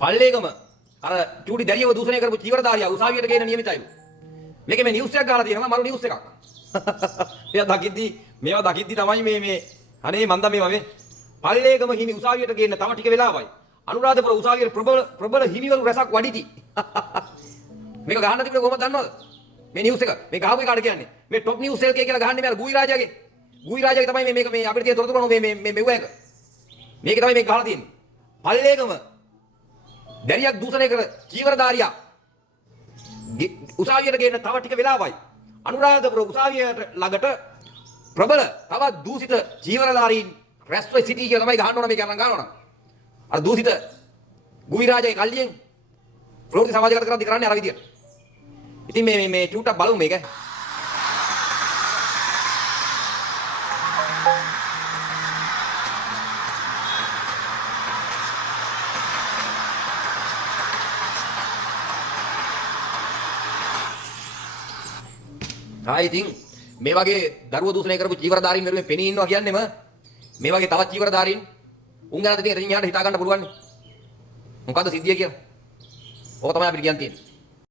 පල්ලේගම අර චූටි දැරියව දූෂණය කරපු චීවරධාරියා උසාවියට ගේන නියමිතයිලු. මේකේ මේ නිවුස් එකක් ගාලා තියෙනවා මරු නිවුස් එකක්. මේවා දකිද්දි තමයි මේ අනේ මන්ද මේ පල්ලේගම හිමි උසාවියට ගේන්න තව ටික වෙලාවයි. අනුරාධපුර උසාවියේ ප්‍රබල හිමිවරු රැසක් වඩිති. මේක ගහන්න තිබුණේ කොහොමද දන්නවද? මේ නිවුස් එක. මේ ගහපු එකාට කියන්නේ. මේ টොප් නිවුස් LK කියලා ගහන්නේ මේ අර ගුයි රාජාගේ. ගුයි රාජාගේ තමයි මේ අපිට තියෙන තොරතුරු මේ මෙව්ව එක. මේක තමයි මේක ගහලා තියෙන්නේ. පල්ලේගම දැරියක් දූෂණය කර චීවරධාරියා උසාවියට ගේන්න තව ටික වෙලාවයි. අනුරාධපුර උසාවියට ළඟට ප්‍රබල තවත් දූෂිත චීවරධාරීන් රැස්ව සිටී කියලා තමයි ගහන්න ඕන මේක අරන් ගන්නවා. අර දූෂිත ගුයි රාජාගේ කල්ලියෙන් ප්‍රවෘත්ති සමාජගත කරන්නේ අර විදියට. ඉතින් මේ චූට්ටක් බලමු මේක. ඉතින් මේ වගේ දරුවෝ දූෂණය කරපු චීවරධාරීන් වෙනුවෙන් පෙනී ඉන්නවා කියන්නේම මේ වගේ තවත් චීවරධාරීන් උන් ගැන ඉතින් එතනින් යාට හිතා ගන්න පුළුවන් නේ. මොකද්ද සිද්ධිය කියලා. ඕක තමයි අපිට කියන්න තියෙන්නේ.